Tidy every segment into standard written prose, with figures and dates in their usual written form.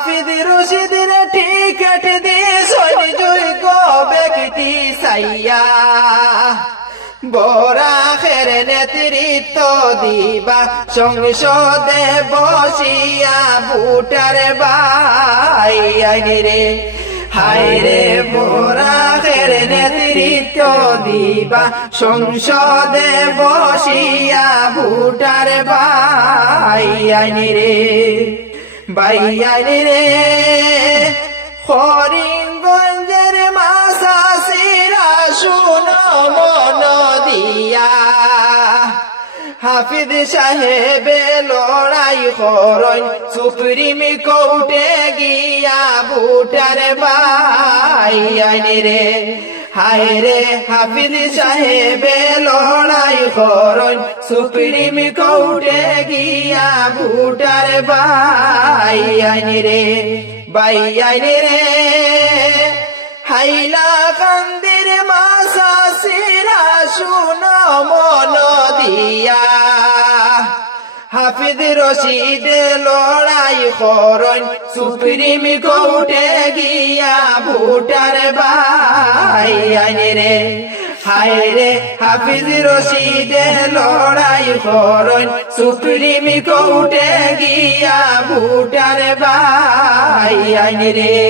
হাফিজ রশিদের টিকেট দিয়ে যোগ্য ব্যক্তি চাইয়া বরাকের নেতৃত্ব দিবা সংসদে বসিয়া ভোটার ভাই রে হায় রে বরাকের নেতৃত্ব দিবা সংসদে বসিয়া ভোটার ভাই রে রে করিমগঞ্জের মাসাসিরা শুনো মন দিয়া হাফিজ সাহেবে লড়াই করন সুপ্রিম কোর্টে গিয়া ভোটার ভাই রে হায় রে হাফিজ সাহেবে লড়াই করন সুপ্রিম কোর্টে গিয়া ভোটার ভাই রে রে হাইলা কান্দির মাসাসিরা শুনো মন দিয়া হাফিজ রশিদে লড়াই করন সুপ্রিম কোর্টে গিয়া ভোটার ভাই রে হায় রে হাফিজ রশিদে লড়াই করন সুপ্রিম কোর্টে গিয়া ভোটার ভাই রে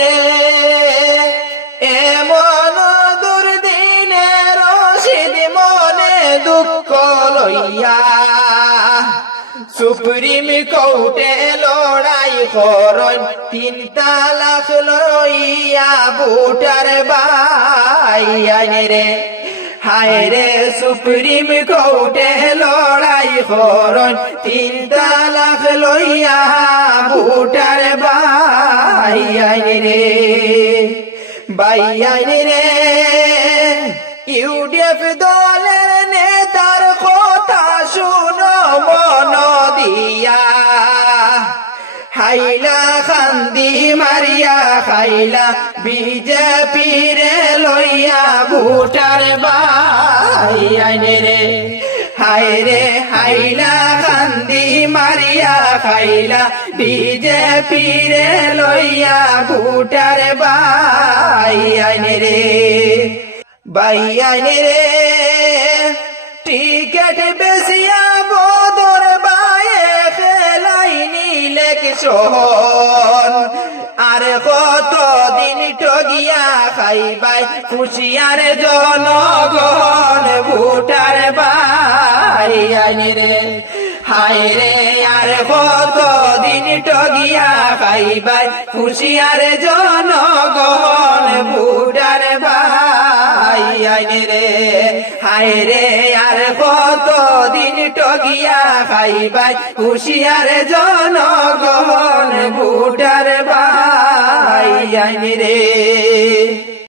রে এমন দুর্দিনে রশিদ মনে দুঃখ লইয়া সুপ্রিম কোর্টে লড়াই করন 3 তালাক লইয়া ভোটার ভাই রে হায় রে সুপ্রিম কোর্টে লড়াই করন 3 তালাক লইয়া ভোটার ভাই রে রে ইউডিএফ দলের নেতার কথা শুনো মন দিয়া হাইলা খান্দি মারিয়া খাইলা বিজেপি রে লইয়া ভোটার ভাই রে হায় রে হাইলা খান্দি মারিয়া খাইলা বিজেপি রে লইয়া ভোটার ভাই রে রে টিকেট বেশিয়া বদর বায়ে খেলাই ইলেকশন আর কত দিন টগিয়া খাইবাই খুশিয়ার জনগণ ভোটার ভাই রে হায় রে আর কত দিন টগিয়া খাইবাই খুশিয়ার জনগণ ভোটার ভাই রে হায় রে আর কত দিন টগিয়া খাইবাই খুশিয়ার জন